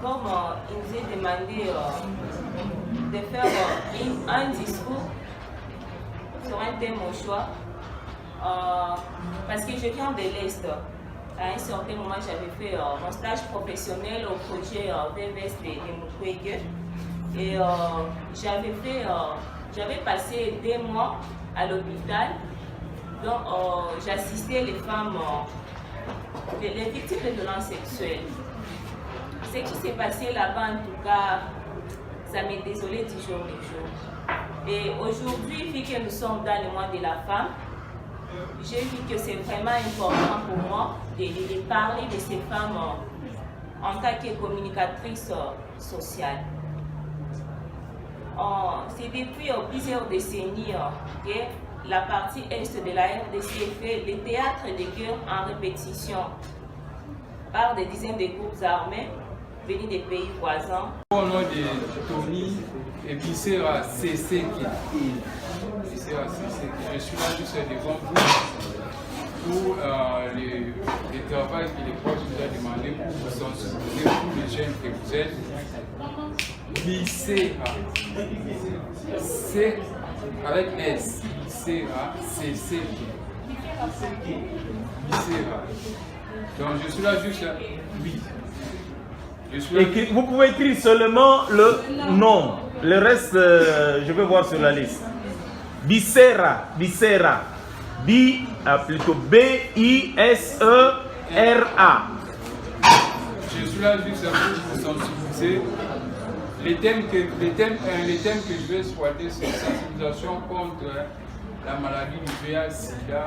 comme il nous est demandé de faire un discours sur un thème au choix, parce que je viens de l'Est. À un certain moment, j'avais fait mon stage professionnel au projet VVS de Mukwege. Et j'avais passé 2 mois à l'hôpital. Donc, j'assistais les femmes, les victimes de violences sexuelles. Ce qui s'est passé là-bas, en tout cas, ça m'est désolé du jour le jour. Et aujourd'hui, vu que nous sommes dans le mois de la femme, j'ai vu que c'est vraiment important pour moi de parler de ces femmes en tant que communicatrice sociale. C'est depuis plusieurs décennies que la partie est de la RDC fait le théâtre de guerre en répétition par des dizaines de groupes armés venus des pays voisins. Au nom de Tony et Bissera CC, je suis là juste devant vous pour le travail que les proches nous ont demandé pour vous sensibiliser, pour les jeunes que vous êtes. Bissera, c'est avec S, Bissera CC. Bissera. Donc je suis là juste, oui. Vous pouvez écrire seulement le nom. Le reste, je vais voir sur la liste. Bissera. Plutôt B-I-S-E-R-A. Je suis là juste pour vous sensibiliser. Les thèmes que je vais exploiter, c'est la sensibilisation contre la maladie du VIH-Sida,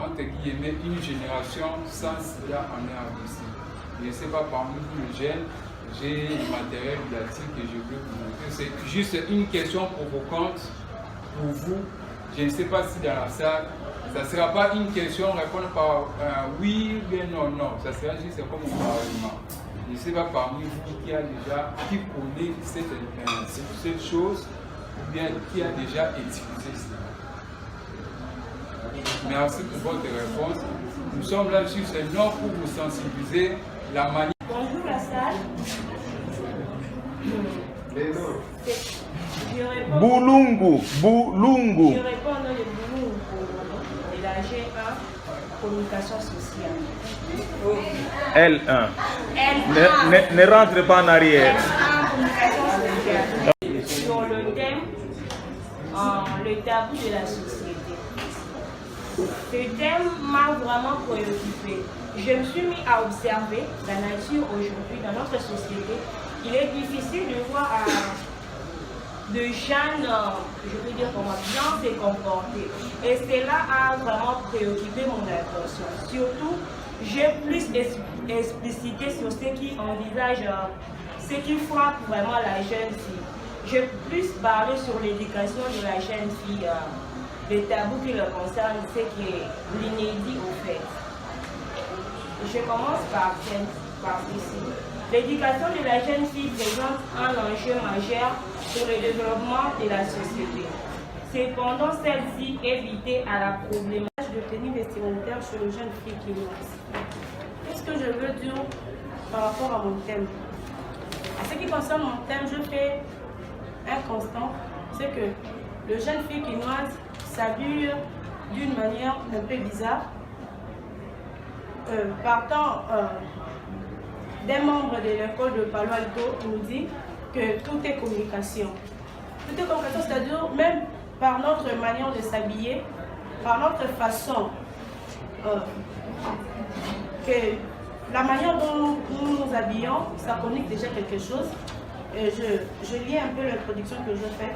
entre guillemets, une génération sans Sida en RDC. Je ne sais pas, parmi vous les jeunes, j'ai du matériel didactique que je veux vous montrer. C'est juste une question provocante pour vous. Je ne sais pas si dans la salle, ça ne sera pas une question répondre par oui ou bien non, non. Ça sera juste comme un parlement. Je ne sais pas parmi vous qui connaît cette chose ou bien qui a déjà utilisé cela. Merci pour votre réponse. Nous sommes là sur ce nom pour vous sensibiliser. La manière. Bonjour la salle. Boulungu. Je réponds au nom de Boulungu de la G1 communication sociale. L1. Ne rentre pas en arrière. L1 communication sociale. Sur le thème, le tabou de la société. Ce thème m'a vraiment préoccupé. Je me suis mis à observer la nature aujourd'hui dans notre société. Il est difficile de voir de jeunes, je veux dire comment bien se comporter. Et cela a vraiment préoccupé mon attention. Surtout, j'ai plus explicité sur ce qui envisage, ce qui frappe vraiment la jeune fille. J'ai plus parlé sur l'éducation de la jeune fille, les tabous qui le concernent, ce qui est l'inédit au fait. Je commence par ici. L'éducation de la jeune fille présente un enjeu majeur pour le développement de la société. Cependant, celle-ci est évitée à la problématique de tenir des stéréotypes sur les jeunes filles qui naissent. Qu'est-ce que je veux dire par rapport à mon thème? En ce qui concerne mon thème, je fais un constat, c'est que les jeunes filles quinoises s'habillent d'une manière un peu bizarre. Partant des membres de l'école de Palo Alto nous dit que tout est communication. Tout est communication, c'est-à-dire même par notre manière de s'habiller, par notre façon, que la manière dont nous nous habillons, ça communique déjà quelque chose. Et je lis un peu l'introduction que je fais.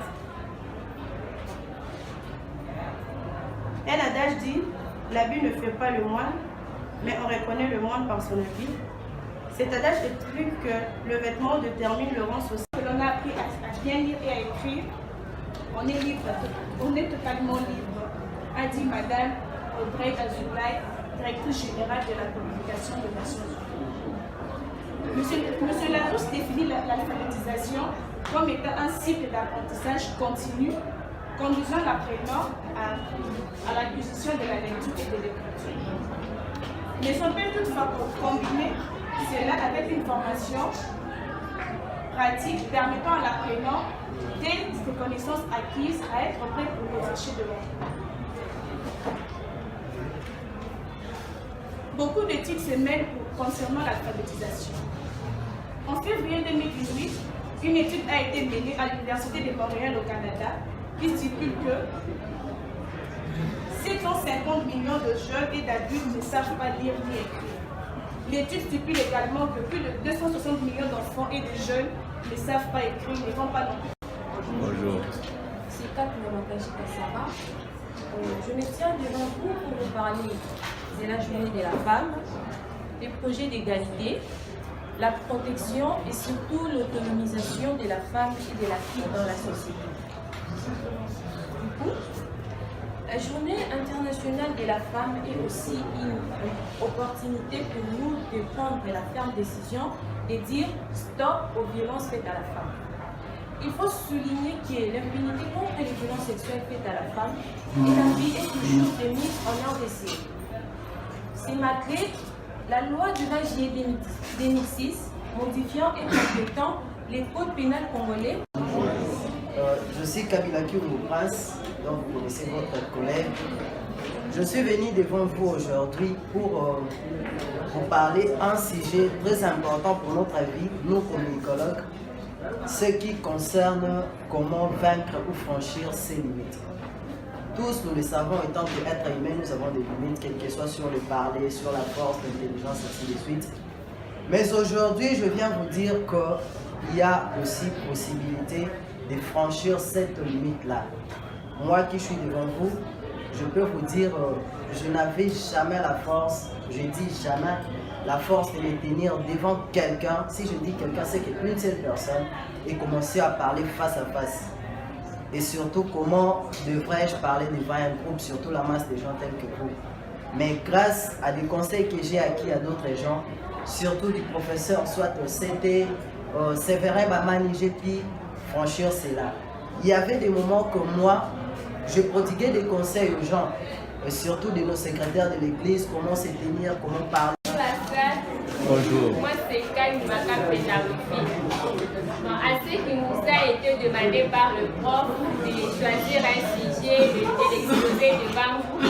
Un adage dit, l'habit ne fait pas le moine, mais on reconnaît le moine par son habit. Cet adage explique que le vêtement détermine le rang social. On a appris à bien lire et à écrire. On est libre, on est totalement libre, a dit Madame Audrey Azoulay, directrice générale de la communication des Nations Unies. Monsieur Larousse définit l'alphabétisation comme étant un cycle d'apprentissage continu, conduisant l'apprenant à l'acquisition de la lecture et de l'écriture. Mais on peut toutefois combiner cela avec une formation pratique permettant à l'apprenant, dès ses connaissances acquises, à être prêt pour l'exercer devant. Beaucoup d'études se mènent concernant l'alphabétisation. En février 2018, une étude a été menée à l'Université de Montréal au Canada qui stipule que 750 millions de jeunes et d'adultes ne savent pas lire ni écrire. L'étude stipule également que plus de 260 millions d'enfants et de jeunes ne savent pas écrire, ne vont pas non plus. Bonjour. C'est Sarah. Je me tiens devant vous pour vous parler de la journée de la femme, des projets d'égalité, la protection et surtout l'autonomisation de la femme et de la fille dans la société. Du coup, la journée internationale de la femme est aussi une opportunité pour nous de prendre la ferme décision et dire stop aux violences faites à la femme. Il faut souligner que l'impunité contre les violences sexuelles faites à la femme et la vie est toujours de mise en RDC. C'est malgré la loi du 20 juillet 2006 modifiant et complétant les codes pénals congolais. Je suis Kabila Kioumoupras, donc vous connaissez votre collègue. Je suis venu devant vous aujourd'hui pour vous parler d'un sujet très important pour notre vie, nous communicologues, ce qui concerne comment vaincre ou franchir ses limites. Tous, nous le savons, étant qu'être humain, nous avons des limites, quelles que soient sur le parler, sur la force, l'intelligence, ainsi de suite. Mais aujourd'hui, je viens vous dire qu'il y a aussi possibilité de franchir cette limite-là. Moi qui suis devant vous, je peux vous dire, je n'avais jamais la force, je dis jamais, la force de me tenir devant quelqu'un. Si je dis quelqu'un, c'est qu'une seule personne et commencer à parler face à face. Et surtout, comment devrais-je parler devant un groupe, surtout la masse de gens tels que vous. Mais grâce à des conseils que j'ai acquis à d'autres gens, surtout du professeur, soit c'était Séverin Bamani, j'ai pu franchir cela. Il y avait des moments que moi, je prodiguais des conseils aux gens, et surtout de nos secrétaires de l'église, comment se tenir, comment parler. Bonjour. Moi, c'est Kaïm Makam Penarufi. À ce qui nous a été demandé par le prof de choisir un sujet, de l'exposer devant vous,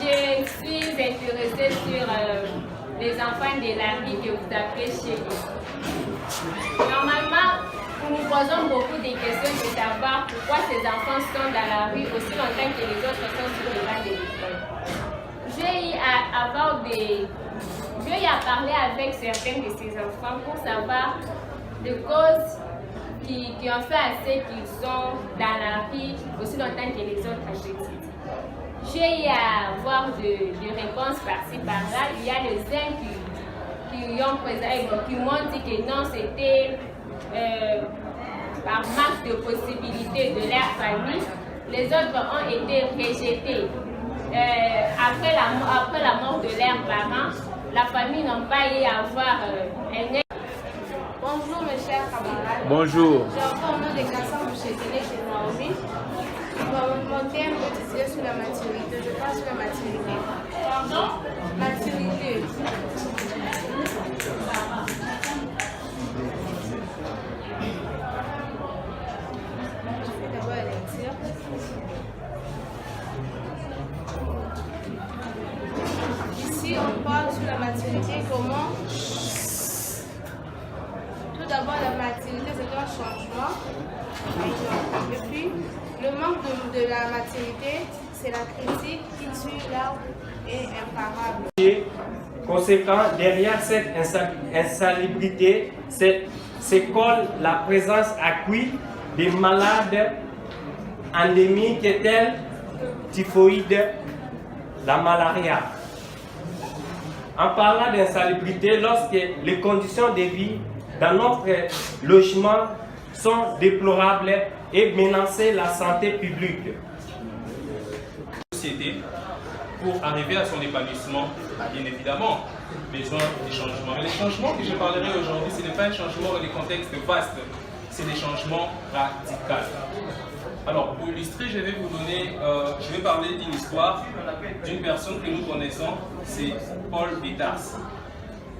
je suis intéressée sur les enfants de la vie que vous appelez chez vous. Normalement, nous nous posons beaucoup de questions de savoir pourquoi ces enfants sont dans la rue aussi longtemps que les autres sont sur le banc de l'école. J'ai eu à parler avec certains de ces enfants pour savoir les causes qui ont fait à ce qu'ils sont dans la vie aussi longtemps que les autres petits. J'ai eu à avoir des réponses par-ci par-là. Il y a les uns qui m'ont dit que non, c'était par manque de possibilités de leur famille. Les autres ont été rejetés. Après la mort de leurs parents, la famille n'a pas eu à avoir un aide. Bonjour mes chers camarades. Bonjour. J'ai encore un nom de Gassan Bouchetélé chez Naomi. Mon thème est étudié sur la maturité. Je parle sur la maturité. Pardon? Maturité. Je fais d'abord la lecture. Ici, on parle sur la maturité, comment. Tout d'abord, la maturité, c'est un changement. Et puis, le manque de la maturité, c'est la critique qui tue l'arbre et imparable. Conséquent, derrière cette insalubrité, c'est colle la présence accrue des malades endémiques tels typhoïde, la malaria. En parlant d'insalubrité, lorsque les conditions de vie dans notre logement sont déplorables et menacent la santé publique. Société, pour arriver à son épanouissement, a bien évidemment besoin de changements. Mais les changements que je parlerai aujourd'hui, ce n'est pas un changement dans les contextes vastes, c'est des changements radicaux. Alors, pour illustrer, je vais parler d'une histoire d'une personne que nous connaissons, c'est Paul de Tarse.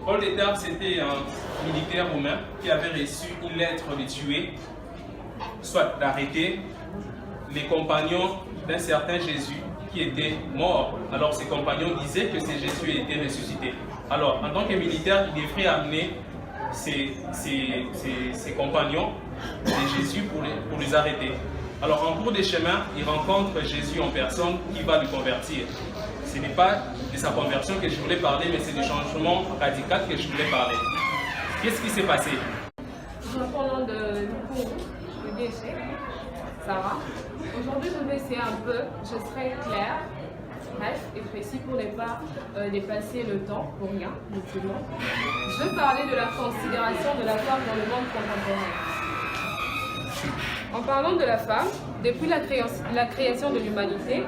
Paul de Tarse, c'était un militaire romain qui avait reçu une lettre de tuer, soit d'arrêter les compagnons d'un certain Jésus qui était mort. Alors ses compagnons disaient que c'est Jésus était ressuscité. Alors en tant que militaire, il devrait amener ses compagnons de Jésus pour les arrêter. Alors en cours de chemin, il rencontre Jésus en personne qui va le convertir. Ce n'est pas de sa conversion que je voulais parler, mais c'est du changement radical que je voulais parler. Qu'est-ce qui s'est passé? Pendant le cours de déchets, Sarah, aujourd'hui je vais essayer un peu, je serai claire, bref et précis pour ne pas dépasser le temps, pour rien, effectivement. Je vais parler de la considération de la femme dans le monde contemporain. En parlant de la femme, depuis la création de l'humanité,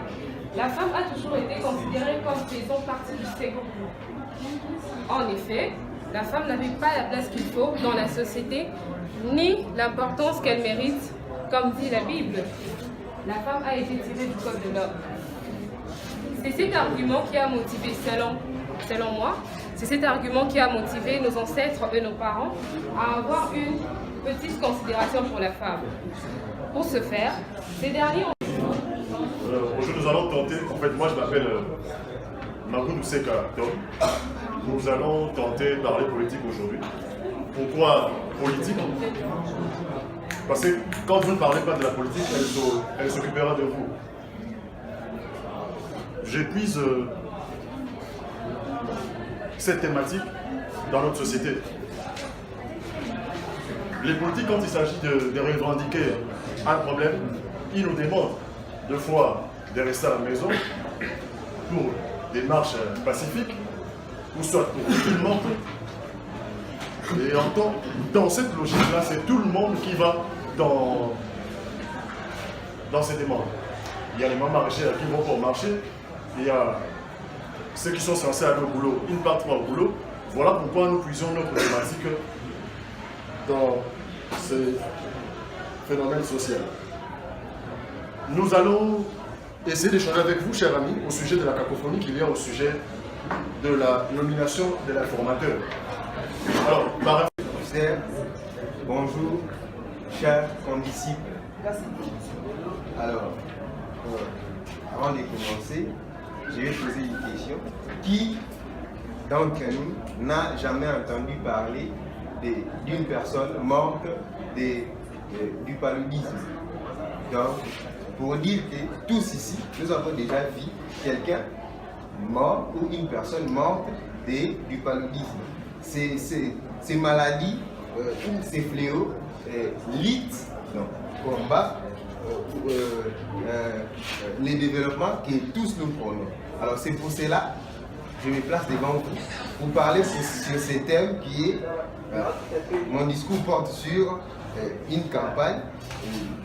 la femme a toujours été considérée comme faisant partie du second groupe. En effet, la femme n'avait pas la place qu'il faut dans la société, ni l'importance qu'elle mérite, comme dit la Bible. La femme a été tirée du code de l'homme. C'est cet argument qui a motivé, selon moi, c'est cet argument qui a motivé nos ancêtres et nos parents à avoir une petite considération pour la femme. Pour ce faire, ces derniers ont... Aujourd'hui, nous allons tenter, en fait, moi je m'appelle Makoudou Seka Tom. Nous allons tenter de parler politique aujourd'hui. Pourquoi politique? Parce que quand vous ne parlez pas de la politique, elle s'occupera de vous. J'épuise cette thématique dans notre société. Les politiques, quand il s'agit de revendiquer un problème, ils nous demandent deux fois de rester à la maison pour des marches pacifiques ou soit pour tout le monde. Et dans cette logique-là, c'est tout le monde qui va dans ces demandes. Il y a les mamans maraîchères qui vont pour marcher, il y a ceux qui sont censés aller au boulot, ils ne partent pas au boulot. Voilà pourquoi nous puisons notre thématique dans ce phénomène social. Nous allons essayer d'échanger avec vous, chers amis, au sujet de la cacophonie qu'il y a au sujet de la nomination de l'informateur. Alors, bonjour, chers condisciples. Alors, avant de commencer, je vais poser une question. Qui d'entre nous n'a jamais entendu parler d'une personne morte du paludisme? Donc, pour dire que tous ici, nous avons déjà vu quelqu'un mort ou une personne morte du paludisme. Ces maladies ou ces fléaux luttent, combattent les développements que tous nous prenons. Alors c'est pour cela que je me place devant vous pour parler sur ces thèmes qui est, mon discours porte sur une campagne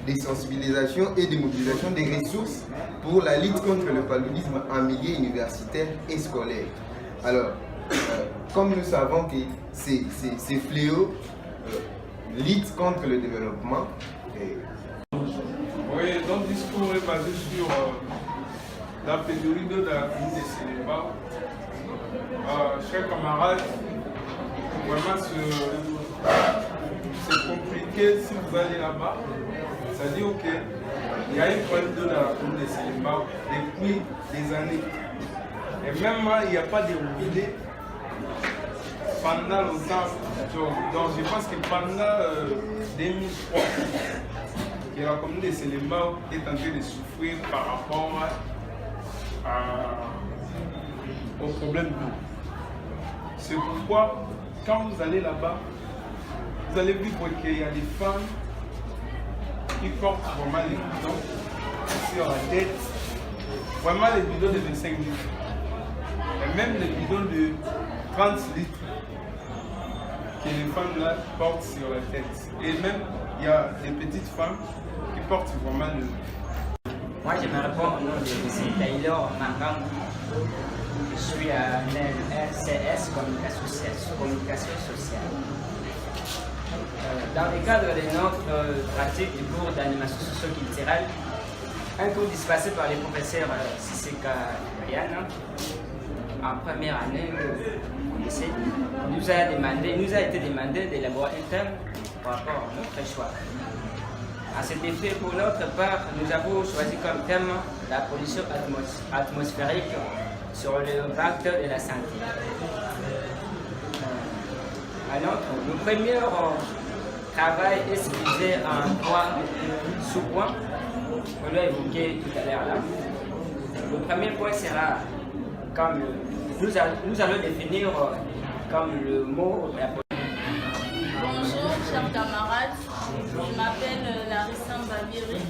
de sensibilisation et de mobilisation des ressources pour la lutte contre le paludisme en milieu universitaire et scolaire. Alors, comme nous savons que ces fléaux luttent contre le développement. Oui, notre discours est basé sur la pénurie de la commune de Sénéba. Chers camarades, vraiment c'est compliqué si vous allez là-bas. C'est-à-dire qu'il y a une problème de la commune de Sénéba depuis des années. Et même il n'y a pas de robinet pendant longtemps. Donc je pense que pendant 2003, que la commune de Sénéba est en train de souffrir par rapport au problème d'eau. C'est pourquoi, quand vous allez là-bas, vous allez vivre qu'il y a des femmes qui portent vraiment les bidons sur la tête, vraiment les bidons de 25 litres, et même les bidons de 30 litres que les femmes là portent sur la tête. Et même, il y a des petites femmes qui portent vraiment le... Moi, je me réponds au nom de M. Taylor Mangam. Je suis à l'RCS Communication Sociale. Dans le cadre de notre pratique du cours d'animation socio-culturelle, un cours dispensé par les professeurs Siseka Brianna, en première année, RDC, il nous a été demandé d'élaborer un thème par rapport à notre choix. À cet effet, pour notre part, nous avons choisi comme thème la pollution atmosphérique sur l'impact de la santé. Alors, le premier travail est divisé en 3 sous-points qu'on a évoqués tout à l'heure là. Le premier point sera comme nous allons définir comme le mot la pollution. Bonjour chers camarades, je m'appelle Larissa Mbabiri.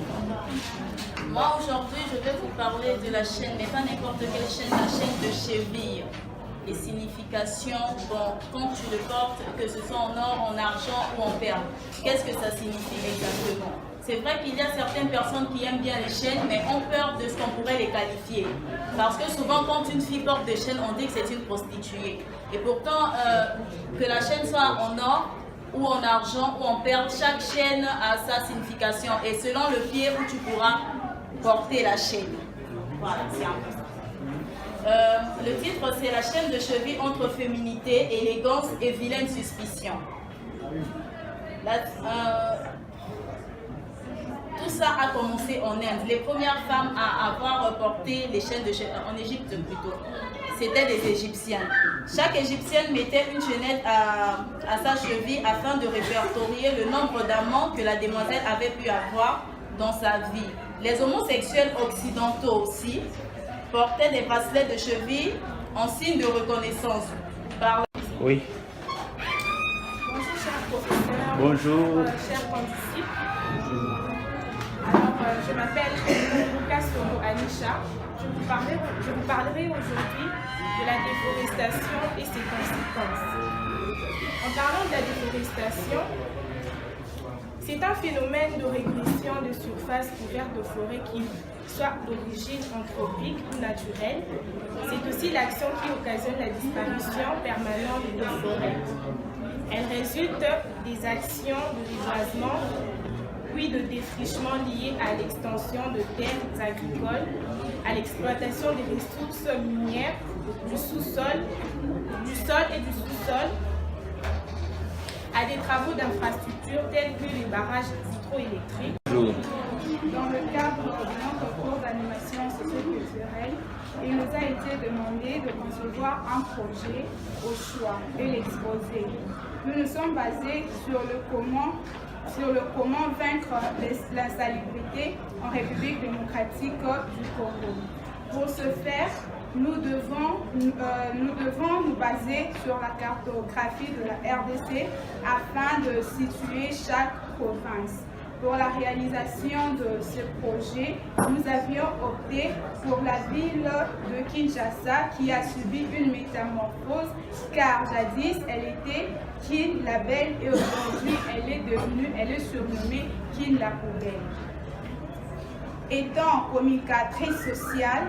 Moi aujourd'hui je vais vous parler de la chaîne, mais pas n'importe quelle chaîne, la chaîne de cheville. Les significations, bon, quand tu le portes, que ce soit en or, en argent ou en perles, qu'est-ce que ça signifie exactement? C'est vrai qu'il y a certaines personnes qui aiment bien les chaînes, mais ont peur de ce qu'on pourrait les qualifier. Parce que souvent, quand une fille porte des chaînes, on dit que c'est une prostituée. Et pourtant, que la chaîne soit en or, ou en argent, ou en perles, chaque chaîne a sa signification. Et selon le pied où tu pourras porter la chaîne. Voilà, c'est important. Le titre, c'est la chaîne de cheville entre féminité, élégance et vilaine suspicion. Tout ça a commencé en Inde. Les premières femmes à avoir porté les chaînes de cheville, en Égypte plutôt, c'était des Égyptiennes. Chaque Égyptienne mettait une chaînette à sa cheville afin de répertorier le nombre d'amants que la demoiselle avait pu avoir dans sa vie. Les homosexuels occidentaux aussi portaient des bracelets de cheville en signe de reconnaissance. Oui. Bonjour chers professeurs. Bonjour. Chers condisciples. Alors, je m'appelle Lucas Soro Anisha. Je vous parlerai aujourd'hui de la déforestation et ses conséquences. En parlant de la déforestation, c'est un phénomène de régression de surface couverte de forêt qui soit d'origine anthropique ou naturelle. C'est aussi l'action qui occasionne la disparition permanente de forêts. Elle résulte des actions de reboisement puis de défrichement liées à l'extension de terres agricoles, à l'exploitation des ressources minières, du sol et du sous-sol, à des travaux d'infrastructures tels que les barrages hydroélectriques. Dans le cadre de notre cours d'animation socio-culturelle, il nous a été demandé de concevoir un projet au choix et l'exposer. Nous nous sommes basés sur le comment vaincre l'insalubrité en République démocratique du Congo. Pour ce faire, nous devons nous baser sur la cartographie de la RDC afin de situer chaque province. Pour la réalisation de ce projet, nous avions opté pour la ville de Kinshasa qui a subi une métamorphose car jadis elle était Kin la Belle et aujourd'hui elle est surnommée Kin la Poubelle. Étant communicatrice sociale,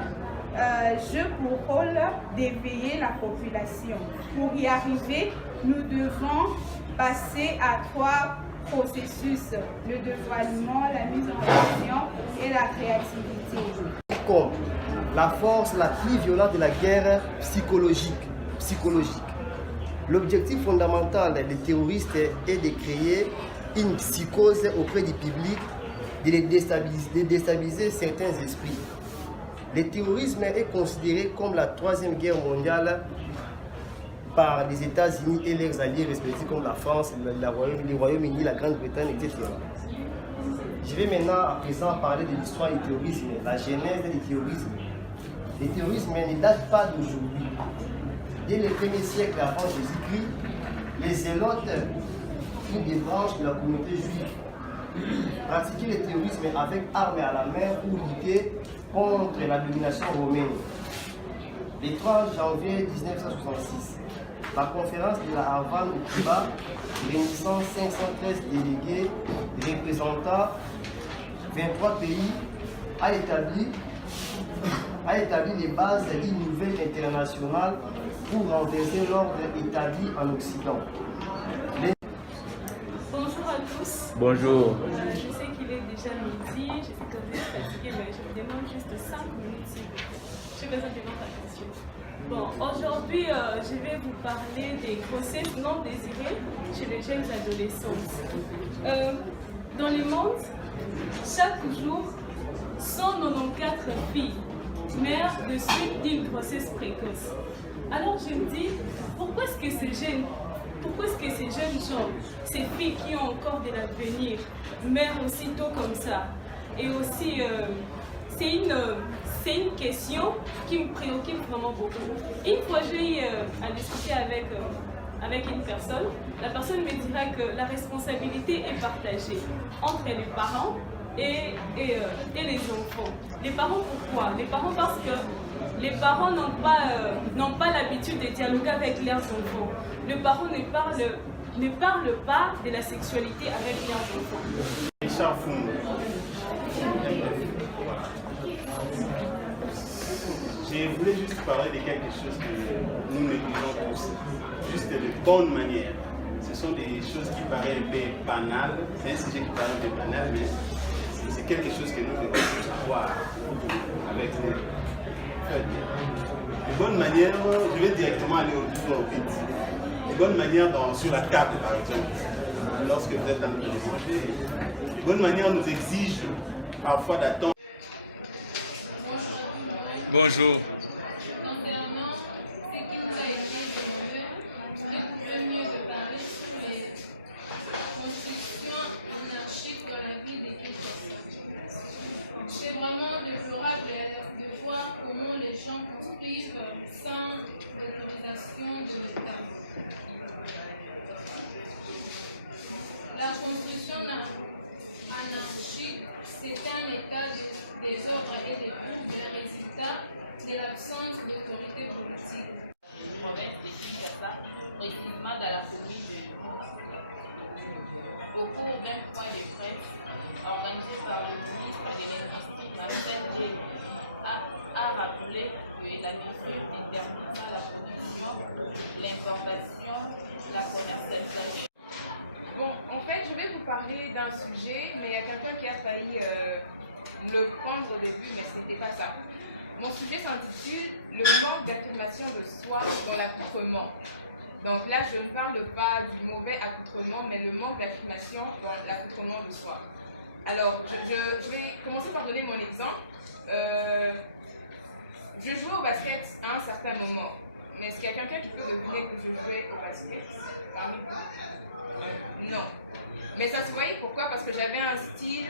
j'ai pour rôle d'éveiller la population. Pour y arriver, nous devons passer à 3 processus, le dévoilement, la mise en action et la créativité. Comme la force la plus violente de la guerre psychologique. L'objectif fondamental des terroristes est de créer une psychose auprès du public, de déstabiliser certains esprits. Le terrorisme est considéré comme la 3e guerre mondiale par les États-Unis et leurs alliés respectifs comme la France, le Royaume-Uni, la Grande-Bretagne, etc. Je vais maintenant à présent parler de l'histoire du terrorisme, la genèse du terrorisme. Le terrorisme ne date pas d'aujourd'hui. Dès le 1er siècle avant Jésus-Christ, les zélotes, une des branches de la communauté juive, pratiquaient le terrorisme avec armes à la main pour lutter contre la domination romaine. Le 30 janvier 1966, la conférence de la Havane au Cuba, réunissant 513 délégués représentant 23 pays, a établi les bases d'une nouvelle internationale pour renverser l'ordre établi en Occident. Bonjour à tous. Bonjour. Je sais qu'il est déjà midi, je sais que vous êtes fatigué, mais je vous demande juste 5 minutes. Je vais répondre à ta question. Bon, aujourd'hui, je vais vous parler des grossesses non désirées chez les jeunes adolescents. Dans le monde, chaque jour, 194 filles meurent de suite d'une grossesse précoce. Alors je me dis, pourquoi est-ce que ces jeunes gens, ces filles qui ont encore de l'avenir, meurent aussitôt comme ça? Et aussi, c'est une question qui me préoccupe vraiment beaucoup. Une fois, j'ai eu à discuter avec une personne. La personne me dira que la responsabilité est partagée entre les parents et les enfants. Les parents, pourquoi? Les parents parce que les parents n'ont pas l'habitude de dialoguer avec leurs enfants. Les parents ne parlent pas de la sexualité avec leurs enfants. Richard Foumou. Je voulais juste parler de quelque chose que nous négligeons tous. Juste de bonnes manières. Ce sont des choses qui paraissent un peu banales. C'est un sujet qui paraît un peu banal, mais c'est quelque chose que nous devons avoir avec nous. De bonnes manières, je vais directement aller au vite. De bonnes manières sur la table, par exemple. Lorsque vous êtes en train de manger, de bonnes manières nous exigent parfois d'attendre. Bonjour. Concernant ce qui vous a été développé, je veux mieux de parler sur les constructions anarchiques dans la vie des personnes. C'est vraiment déplorable de voir comment les gens construisent sans l'autorisation de l'État. La construction anarchique, c'est un état de désordre et de troubles des résultats de l'absence d'autorité politique. Province de Kinshasa, précisément dans la commune de au cours d'un point de presse organisé par le ministre de l'Industrie, Marcel Djebou, a rappelé que la mesure déterminera la production, l'importation, la commercialisation. Bon, en fait, je vais vous parler d'un sujet, mais il y a quelqu'un qui a failli le prendre au début, mais ce n'était pas ça. Mon sujet s'intitule « Le manque d'affirmation de soi dans l'accoutrement ». Donc là, je ne parle pas du mauvais accoutrement, mais le manque d'affirmation dans l'accoutrement de soi. Alors, je vais commencer par donner mon exemple. Je jouais au basket à un certain moment, mais est-ce qu'il y a quelqu'un qui peut deviner que je jouais au basket parmi vous? Non. Mais ça se voyait pourquoi? Parce que j'avais un style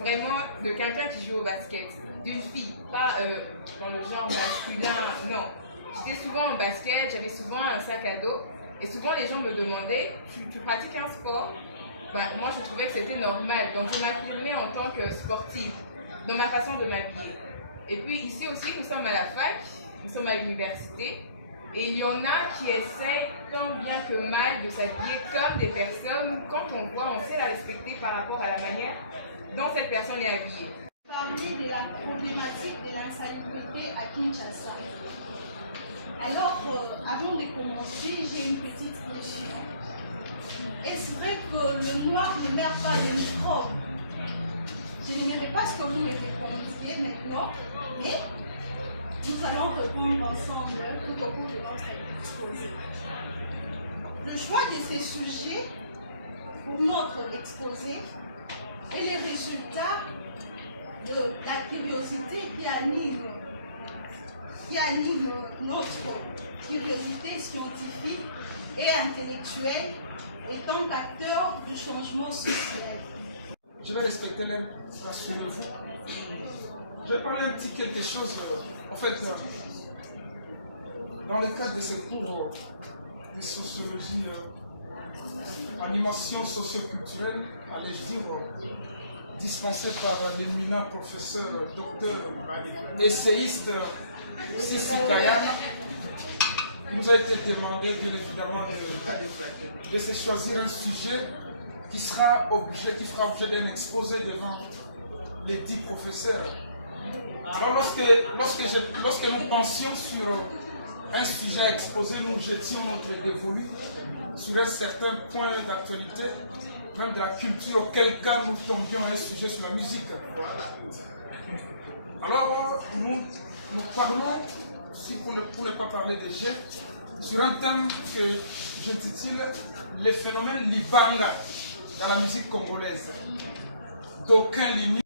vraiment de quelqu'un qui joue au basket, d'une fille, pas dans le genre masculin, non. J'étais souvent au basket, j'avais souvent un sac à dos, et souvent les gens me demandaient, tu pratiques un sport? Bah, moi je trouvais que c'était normal, donc je m'affirmais en tant que sportive, dans ma façon de m'habiller. Et puis ici aussi, nous sommes à la fac, nous sommes à l'université, et il y en a qui essaient tant bien que mal de s'habiller comme des personnes, quand on voit, on sait la respecter par rapport à la manière dont cette personne est habillée. Parler de la problématique de l'insalubrité à Kinshasa. Alors, avant de commencer, j'ai une petite question. Est-ce vrai que le noir ne meurt pas de microbes? Je n'aimerais pas ce que vous me répondiez maintenant. Et nous allons répondre ensemble tout au cours de notre exposé. Le choix de ces sujets pour notre exposé est le résultat de la curiosité qui anime notre curiosité scientifique et intellectuelle étant acteur du changement social. Je vais respecter les rations de vous. Je vais parler un petit quelque chose. En fait, dans le cadre de ce cours de sociologie, animation socioculturelle, allais-je dire, dispensé par l'éminent professeur, docteur, essayiste Sissi Kayana, il nous a été demandé, bien évidemment, de se choisir un sujet qui fera objet d'un exposé devant les 10 professeurs. Alors lorsque nous pensions sur un sujet à exposer, nous jetions notre dévolu sur un certain point d'actualité, même de la culture, auquel cas nous tombions à un sujet sur la musique. Alors nous nous parlons, si pour ne pas parler d'échec, sur un thème que j'intitule les phénomènes Libanga dans la musique congolaise. D'aucun limite.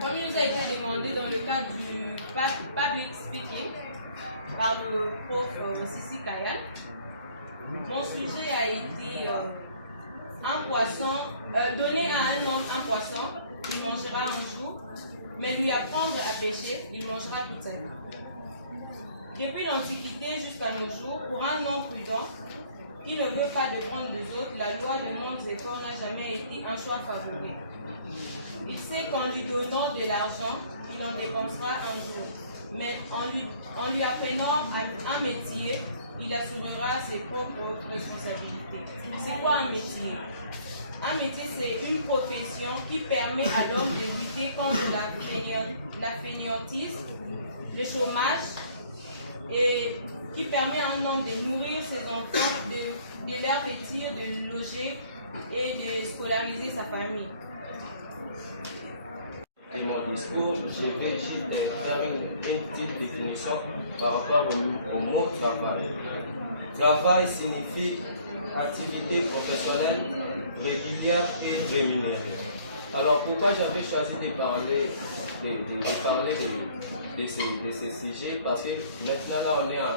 Comme il nous a été demandé dans le cadre du public speaking par le prof Sissi Kayal, mon sujet a été un poisson, donner à un homme un poisson, il mangera un jour, mais lui apprendre à pêcher, il mangera toute sa vie. Depuis l'Antiquité jusqu'à nos jours, pour un homme prudent qui ne veut pas de prendre des autres, la loi de manque d'efforts n'a jamais été un choix favori. Il sait qu'en lui donnant de l'argent, il en dépensera un jour. Mais en lui apprenant un métier, il assurera ses propres responsabilités. C'est quoi un métier? Un métier, c'est une profession qui permet à l'homme de lutter contre la fainéantise, le chômage, et qui permet à un homme de nourrir ses enfants, de leur vêtir, de loger et de scolariser sa famille. De mon discours, je vais juste faire une petite définition par rapport au mot travail. Travail signifie activité professionnelle, régulière et rémunérée. Alors pourquoi j'avais choisi de parler de ces sujets? Parce que maintenant là on est en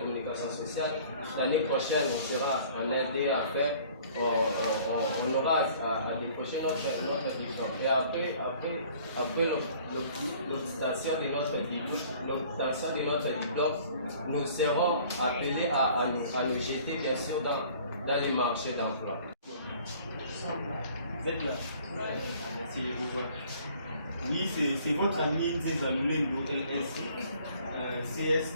communication sociale. L'année prochaine on sera en LD à faire. On aura à décrocher notre diplôme. Et après l'obtention de notre diplôme, nous serons appelés à nous jeter bien sûr dans les marchés d'emploi. Vous êtes là? Oui, c'est votre ami Zézaloulé CS.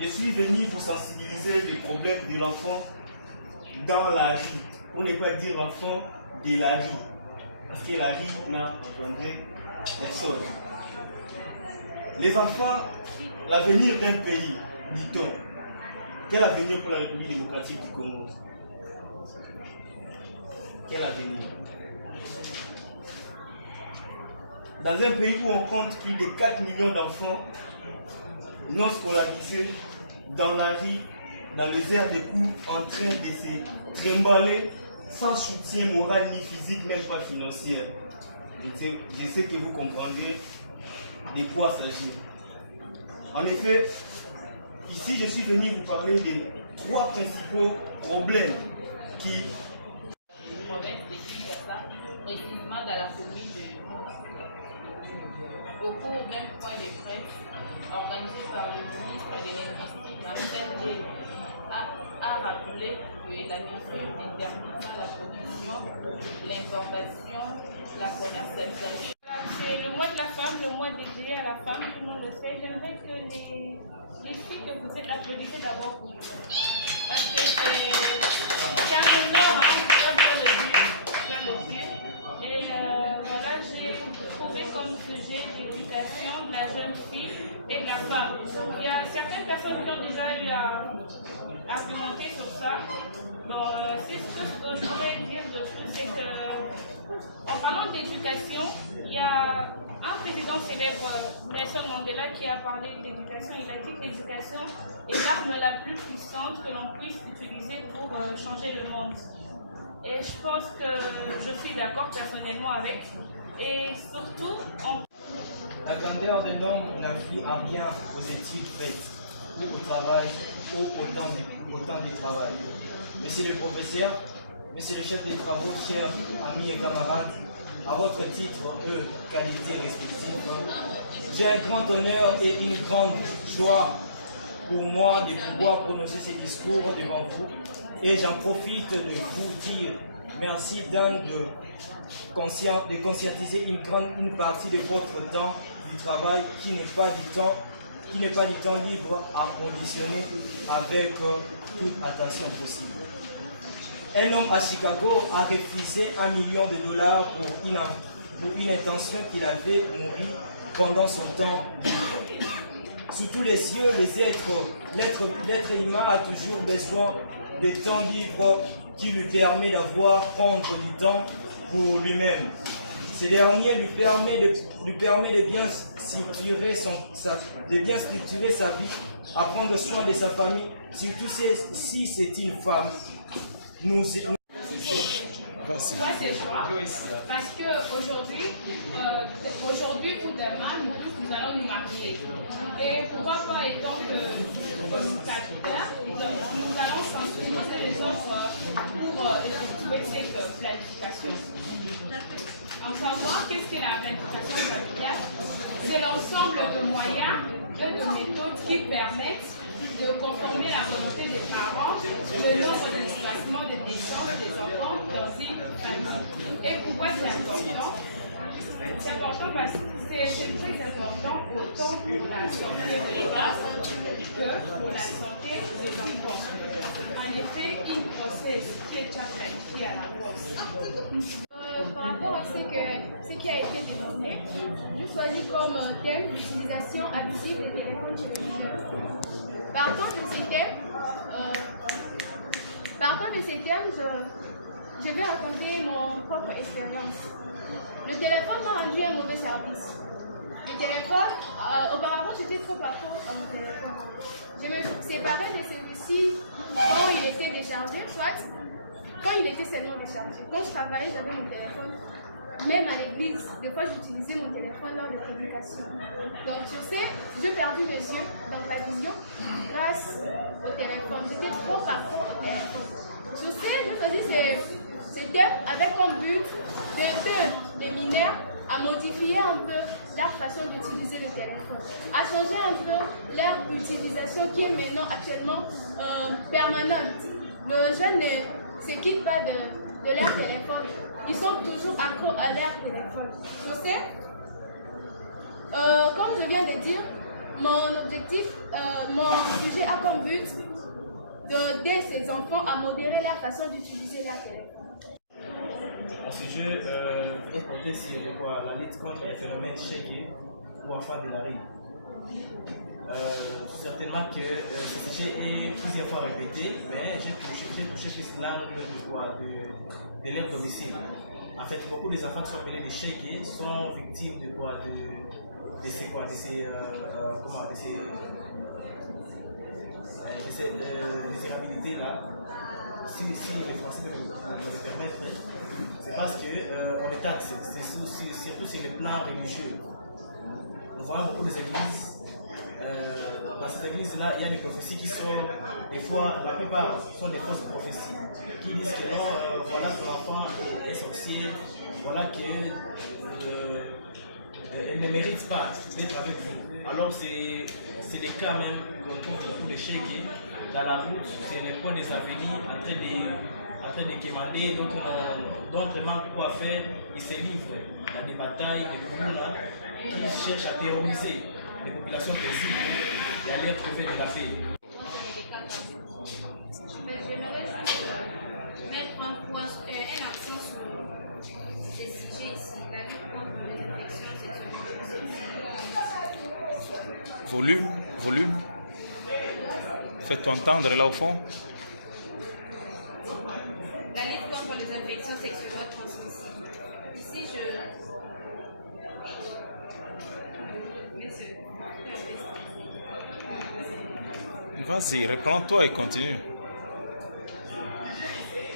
Je suis venu pour sensibiliser les problèmes de l'enfant dans la rue. On ne peut pas dire l'enfant de la rue, parce que la rue n'a engendré personne. Les enfants, l'avenir d'un pays, dit-on. Quel avenir pour la République démocratique du Congo? Quel avenir? Dans un pays où on compte plus de 4 millions d'enfants non scolarisés dans la rue, dans les aires de cours, en train de se trimballer sans soutien moral ni physique, même pas financier. Je sais que vous comprendrez de quoi s'agit. En effet, ici je suis venu vous parler des 3 principaux problèmes qui... Précisément dans la commune au cours d'un point de presse organisé par le ministre de l'Industrie, Marcel Dieu, a rappelé que la mesure déterminera la production, l'importation, la commercialisation. C'est le mois de la femme, le mois dédié à la femme, tout le monde le sait. J'aimerais que les filles que vous êtes applaudissez d'abord pour vous. Parce que c'est un honneur à pouvoir faire le but. Et voilà, j'ai trouvé comme sujet de l'éducation de la jeune fille et de la femme. Il y a certaines personnes qui ont déjà eu à argumenter sur ça. Bon, c'est ce que je voudrais dire de plus, c'est que en parlant d'éducation, il y a un président célèbre, Nelson Mandela, qui a parlé d'éducation. Il a dit que l'éducation est l'arme la plus puissante que l'on puisse utiliser pour changer le monde. Et je pense que je suis d'accord personnellement avec. Et surtout, La grandeur d'un homme n'influe en rien aux études faites, ou au travail, ou au temps de travail. Monsieur le professeur, monsieur le chef des travaux, chers amis et camarades, à votre titre de qualité respective, j'ai un grand honneur et une grande joie pour moi de pouvoir prononcer ces discours devant vous. Et j'en profite de vous dire merci de conscientiser une partie de votre temps du travail qui n'est pas du temps libre à conditionner avec toute attention possible. Un homme à Chicago a refusé $1 million pour une intention qu'il avait mourir pendant son temps libre. Sous tous les cieux, l'être humain a toujours besoin de temps libre qui lui permet prendre du temps pour lui-même. Ce dernier lui permet de bien structurer sa vie, à prendre soin de sa famille, surtout si c'est une femme. Pourquoi ces choix? Parce que aujourd'hui ou demain, nous allons nous marier. Et pourquoi pas, étant que spectateurs, nous allons sensibiliser les autres pour effectuer cette planification. En savoir, qu'est-ce qu'est la planification familiale? C'est l'ensemble de moyens et de méthodes qui permettent de conformer la volonté des parents, le nombre de déplacements de naissance des enfants dans une famille. Et pourquoi c'est important? C'est important parce que c'est très important autant pour la santé de l'État que pour la santé des enfants. En effet, une grossesse qui est déjà planifiée à l'avance. Par rapport à ce qui a été développé, je choisis comme thème l'utilisation abusive des téléphones chez les mineurs. Partant de ces thèmes, je vais raconter mon propre expérience. Le téléphone m'a rendu un mauvais service. Le téléphone, auparavant j'étais trop accro à mon téléphone. Je me séparais de celui-ci quand il était déchargé, soit quand il était seulement déchargé. Quand je travaillais, j'avais mon téléphone. Même à l'église, des fois j'utilisais mon téléphone lors de prédications. Donc je sais, j'ai perdu mes yeux, donc la vision, grâce au téléphone. J'étais trop accro au téléphone. Je sais, je faisais ces thèmes avec comme but d'aider les mineurs à modifier un peu leur façon d'utiliser le téléphone, à changer un peu leur utilisation qui est maintenant actuellement permanente. Les jeunes ne se quittent pas de leur téléphone. Ils sont toujours accros à leur téléphone. Je sais, comme je viens de dire, mon objectif, mon sujet a comme but d'aider ces enfants à modérer leur façon d'utiliser leur téléphone. Mon sujet est porté sur la lutte contre le phénomène chégué ou enfant de la rue. Certainement que ce sujet est plusieurs fois répété, mais j'ai touché sur l'angle de l'air domicile. En fait, beaucoup des enfants qui sont appelés des chégués sont victimes de quoi? De ces irritabilités-là. Si les Français peuvent me permettre, c'est parce qu'on les taxe, c'est surtout sur le plan religieux. On voit beaucoup des églises. Dans ces églises-là, il y a des prophéties qui sont, des fois, la plupart sont des fausses prophéties, qui disent que non, voilà ton enfant est sorcier, voilà qu'elle ne mérite pas d'être avec vous. Alors c'est des cas même qu'on trouve beaucoup de chégués dans la route, c'est les points des avenirs en train de quémander, d'autres manquent quoi faire, ils se livrent. Il y a des batailles, des coups qui cherchent à terroriser les populations paisibles et à l'air de faire de la paix. J'aimerais juste mettre un accent sur ces sujets ici, la lutte contre les infections sexuellement transmissibles. Volume. Faites entendre là au fond. La lutte contre les infections sexuellement transmissibles. Ici, Vas-y, reprends-toi et continue.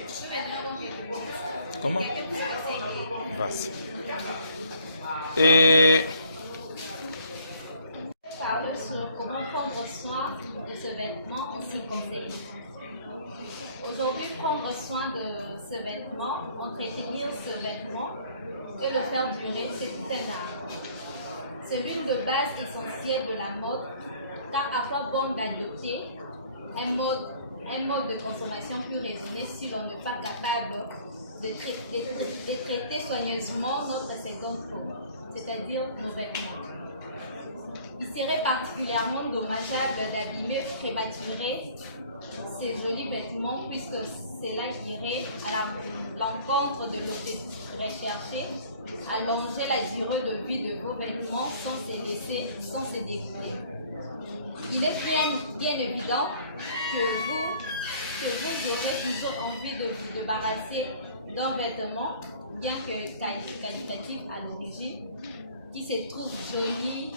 Je peux maintenant rendre quelque chose. Comment? Quelqu'un peut se passer Et parle sur comment prendre soin de ce vêtement en 6 conseils. Aujourd'hui, prendre soin de ce vêtement, entretenir ce vêtement et le faire durer, c'est tout un art. C'est l'une des bases essentielles de la mode, car à quoi bon d'adopter un mode de consommation plus raisonné si l'on n'est pas capable de traiter soigneusement notre seconde peau, c'est-à-dire nos vêtements. Il serait particulièrement dommageable d'abîmer prématuré ces jolis vêtements puisque cela irait à l'encontre de l'objectif recherché, allonger la durée de vie de vos vêtements sans se dégoûter. Il est bien évident que vous aurez toujours envie de vous débarrasser d'un vêtement bien que qualitative à l'origine, qui se trouve jolie,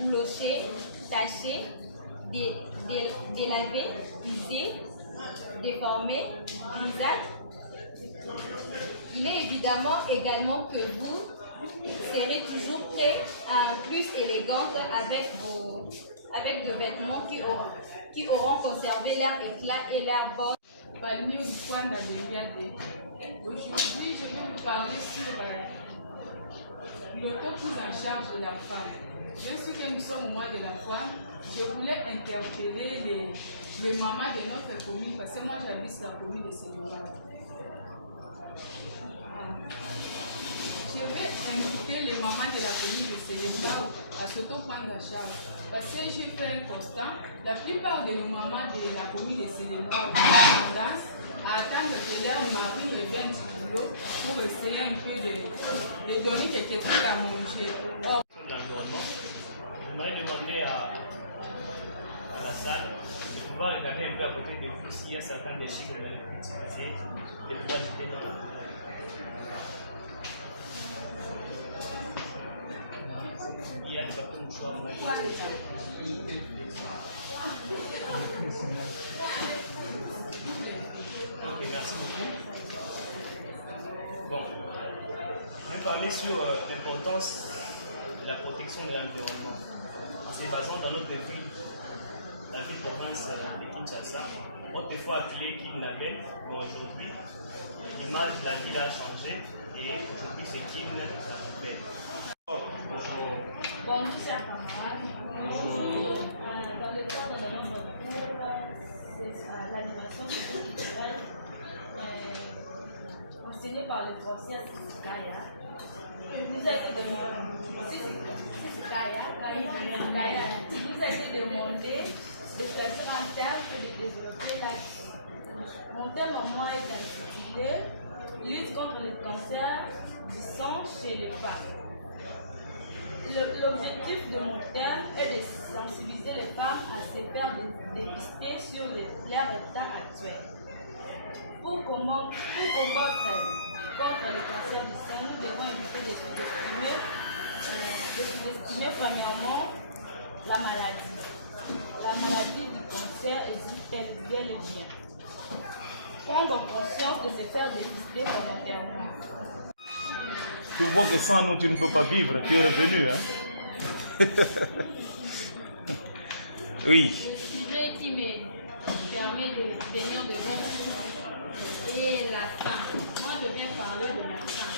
boulochée, tachée, délavée, lissée, déformée, grisâtre. Il est évidemment également que vous serez toujours prêt à plus élégante avec de vêtements qui auront conservé leur éclat et leur bonne. Aujourd'hui, je vais vous parler sur l'autoprise en charge de la femme. Bien sûr que nous sommes au mois de la femme, je voulais interpeller les mamans de notre commune, parce que moi j'habite sur la commune de Sénégal. Je vais inviter les mamans de la commune de Sénégal à s'auto-prendre en charge. Parce que j'ai fait un constat, la plupart de nos mamans de la commune de Sénégal ont tendance à attendre que leur mari revienne du boulot pour essayer un peu de donner quelque chose à manger. Or, j'aimerais demander à la salle de pouvoir regarder un peu à côté de vous s'il y a certains déchets que vous allez utiliser, de pouvoir jeter dans la poubelle. Il y a des papiers mouchoirs. Ok, merci beaucoup. Bon, je vais parler sur l'importance de la protection de l'environnement. En se basant dans notre ville, la ville-province de Kinshasa, autrefois appelée Kinabé, mais aujourd'hui, l'image de la ville a changé et aujourd'hui c'est Kin la poubelle. Bonjour. Bonjour chers camarades. Bonjour. Dans le cadre de notre cours, l'animation culturelle enseignée par le professeur Kaya, nous a été demandé de choisir un thème et de développer là-dessus. Mon thème en moi est intitulé Lutte contre le cancer du sang chez les femmes. L'objectif de mon thème est de sensibiliser les femmes à se faire dépister sur leur état actuel. Pour combattre contre le cancer du sein, nous devons éviter d'estimer premièrement la maladie. La maladie du cancer existe bel et bien. Prendre conscience de se faire dépister volontairement. Oh, c'est sans nous, tu ne peux pas vivre, bienvenue. Oui. Le sujet qui me permet de venir devant vous est la faim. Moi, je viens parler de la faim.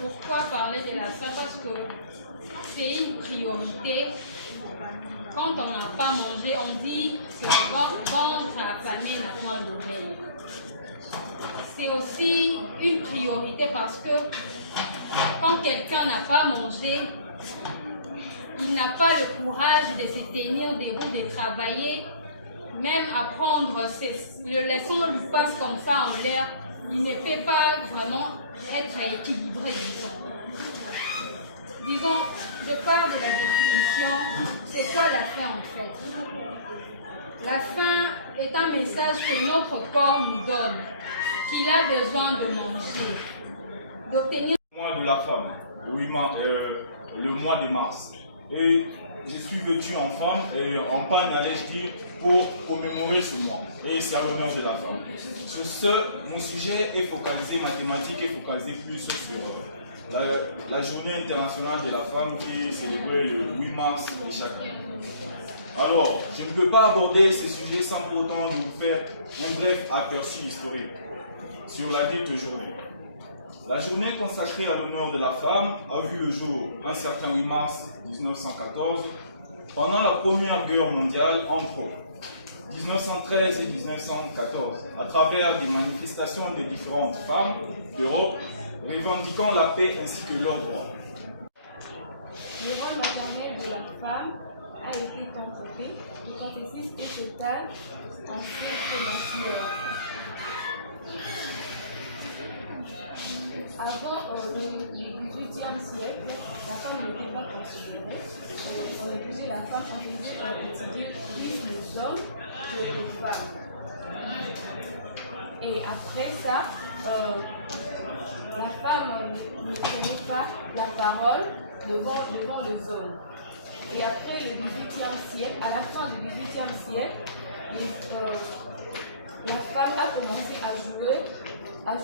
Pourquoi parler de la faim? Parce que c'est une priorité. Quand on n'a pas mangé, on dit que le ventre affamé n'a point d'oreille. C'est aussi une priorité parce que quand quelqu'un n'a pas mangé, il n'a pas le courage de se tenir debout, de travailler, même apprendre. Le leçon lui passe comme ça en l'air. Il ne peut pas vraiment être équilibré. Disons, je parle de la définition. C'est quoi la faim en fait? La faim est un message que notre corps nous donne, qu'il a besoin de manger, d'obtenir. Le mois de la femme, le mois de mars. Et je suis vêtu en femme et en panne, allais-je dire, pour commémorer ce mois. Et c'est à l'honneur de la femme. Sur ce, mon sujet est focalisé, mathématique est focalisé plus sur la journée internationale de la femme qui est célébrée le 8 mars de chaque année. Alors, je ne peux pas aborder ces sujets sans pour autant de vous faire un bref aperçu historique sur la dite journée. La journée consacrée à l'honneur de la femme a vu le jour un certain 8 mars 1914 pendant la Première Guerre mondiale entre 1913 et 1914 à travers des manifestations de différentes femmes d'Europe revendiquant la paix ainsi que leurs droits. Le rôle maternel de la femme a été tenté. Le catéchisme est total en seul prédateur. Avant le 18e siècle, la femme n'était pas considérée. On étudiait la femme, on étudiait plus les hommes que les femmes. Et après ça, femme ne tenait pas la parole devant les hommes. Et après le XVIIIe siècle, à la fin du XVIIIe siècle, la femme a commencé à jouer un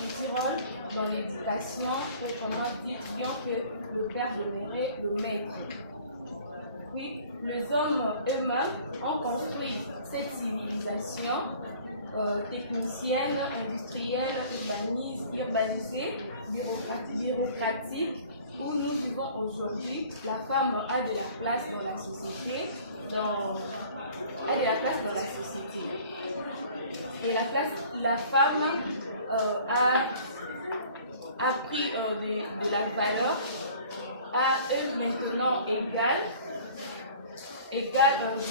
petit rôle dans l'éducation, autrement dit, bien que le père demeurait le maître. Puis, les hommes eux-mêmes ont construit cette civilisation technicienne, industrielle, urbanisée, bureaucratique, où nous vivons aujourd'hui. La femme a de la place dans la société, Et la femme a pris de la valeur, à eux maintenant égale,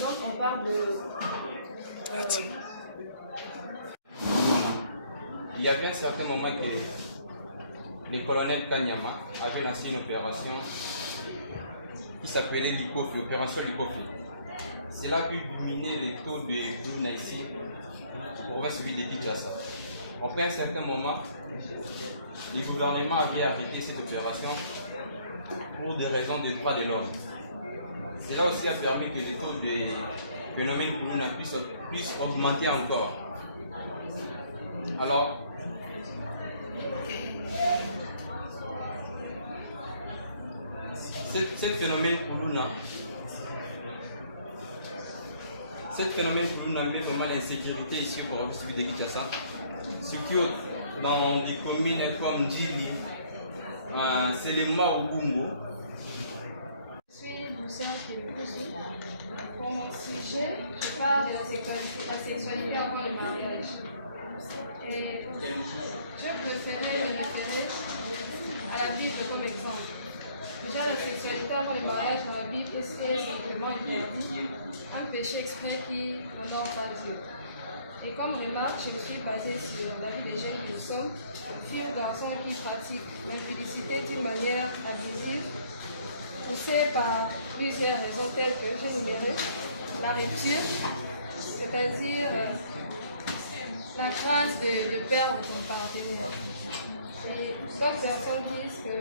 donc on parle de... Il y avait un certain moment que le colonel Kanyama avait lancé une opération qui s'appelait l'ICOFI, opération l'ICOFI. Cela a pu diminuer les taux de Luna ici, pour celui de Kinshasa. Après un certain moment, le gouvernement avait arrêté cette opération pour des raisons de droits de l'homme. Cela aussi a permis que les taux de phénomène Luna puissent augmenter encore. Alors, cette phénomène Kuluna met vraiment l'insécurité ici pour le celui de Kinshasa. Surtout dans des communes comme Djili, Selema ou Bumbo. Je suis Lucia Kémikousi. Pour mon sujet, je parle de la sexualité avant le mariage. Et je préférais me référer à la Bible comme exemple. Déjà, la sexualité avant le mariage dans la Bible est simplement interdit, un péché exprès qui n'honore pas Dieu. Et comme remarque, je me suis basée sur la vie des jeunes que nous sommes, filles ou garçons qui pratiquent l'impudicité d'une manière abusive, poussée par plusieurs raisons telles que j'ai énumérées: la rupture, c'est-à-dire la crainte de perdre ton partenaire. Et d'autres personnes disent que